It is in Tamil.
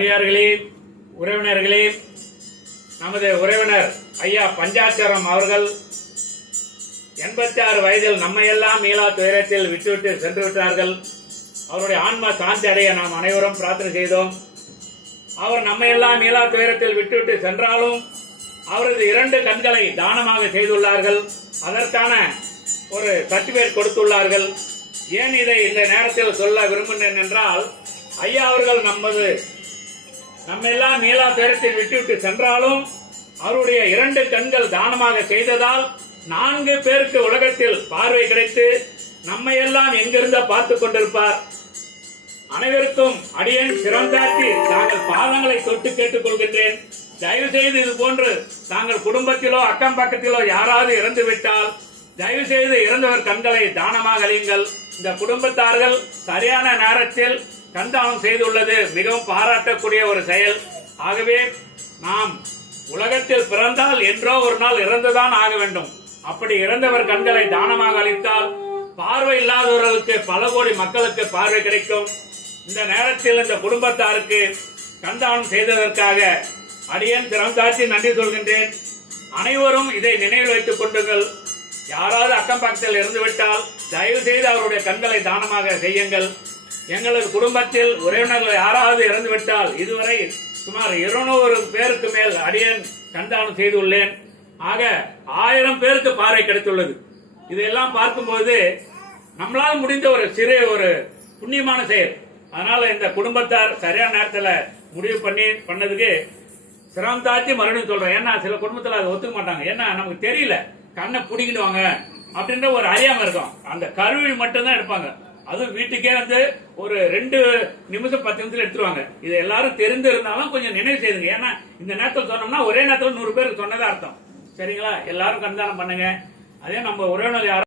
அடியார்களே, உறவினர்களே, நமது உறவினர் ஐயா பஞ்சாட்சரம் அவர்கள் 86 வயதில் நம்மையெல்லாம் மீளா துயரத்தில் விட்டுவிட்டு சென்று விட்டார்கள். அவருடைய ஆன்மா சாந்தி அடைய நாம் அனைவரும் பிரார்த்தனை செய்தோம். அவர் நம்மையெல்லாம் மீளா துயரத்தில் விட்டுவிட்டு சென்றாலும் அவரது 2 கண்களை தானமாக செய்துள்ளார்கள். அதற்கான ஒரு சர்டிபிகேட் கொடுத்துள்ளார்கள். ஏன் இதை இந்த நேரத்தில் சொல்ல விரும்புகிறேன் என்றால், ஐயா அவர்கள் நம்மெல்லாம் மீளா துயரத்தில் விட்டுவிட்டு சென்றாலும் அவருடைய 2 கண்கள் தானமாக செய்ததால் 4 பேருக்கு உலகத்தில் பார்வை கிடைத்து நம்மையெல்லாம் எங்கிருந்த பார்த்துக் கொண்டிருப்பார். அனைவருக்கும் அடியேன் சிறந்தாட்டி தாங்கள் பாதங்களை தொட்டு கேட்டுக் கொள்கின்றேன். தயவு செய்து இது போன்று தாங்கள் குடும்பத்திலோ அக்கம் பக்கத்திலோ யாராவது இறந்து விட்டால் தயவு செய்து இறந்தவர் கண்களை தானமாக அளியுங்கள். இந்த குடும்பத்தார்கள் சரியான நேரத்தில் கண்தானம் செய்துள்ளது மிகவும் பாராட்டக்கூடிய ஒரு செயல். ஆகவே நாம் உலகத்தில் பிறந்தால் என்றோ ஒரு நாள் இறந்துதான் ஆக வேண்டும். அப்படி இறந்தவர் கண்களை தானமாக அளித்தால் பார்வை இல்லாதவர்களுக்கு பல கோடி மக்களுக்கு பார்வை கிடைக்கும். இந்த நேரத்தில் இந்த குடும்பத்தாருக்கு கண்தானம் செய்ததற்காக அடியேன் திறந்தாட்சி நன்றி சொல்கின்றேன். அனைவரும் இதை நினைவில் வைத்துக் கொண்டுங்கள். யாராவது அக்கம் பக்கத்தில் இருந்துவிட்டால் தயவு செய்து அவருடைய கண்களை தானமாக செய்யுங்கள். எங்களது குடும்பத்தில் உறவினர்கள் யாராவது இறந்துவிட்டால் இதுவரை சுமார் 200 பேருக்கு மேல் அடியேன் கண்தானம் செய்துள்ளேன். ஆக 1000 பேருக்கு பார்வை கிடைத்துள்ளது. இதெல்லாம் பார்க்கும்போது நம்மளால் முடிந்த ஒரு சிறு புண்ணியமான செயல். அதனால இந்த குடும்பத்தார் சரியான நேரத்தில் முடிவு பண்ணதுக்கு சிரமம் தாழ்த்தி மறுபடியும் சொல்றேன். ஏன்னா சில குடும்பத்தில் அதை ஒத்துக்க மாட்டாங்க. ஏன்னா நமக்கு தெரியல, கண்ணை பிடிக்கிடுவாங்க அப்படின்ற ஒரு அறியாம இருக்கும். அந்த கருவி மட்டும்தான் எடுப்பாங்க. அதுவும் வீட்டுக்கே ஒரு 2 நிமிஷம் 10 நிமிஷத்துல எடுத்துருவாங்க. இது எல்லாரும் தெரிந்து இருந்தாலும் கொஞ்சம் நினைவு செய்யுங்க. ஏன்னா இந்த நேரத்தில் சொன்னோம்னா ஒரே நேரத்தில் 100 பேருக்கு சொன்னதா அர்த்தம். சரிங்களா? எல்லாரும் கண்தானம் பண்ணுங்க. அதே நம்ம உறவினர்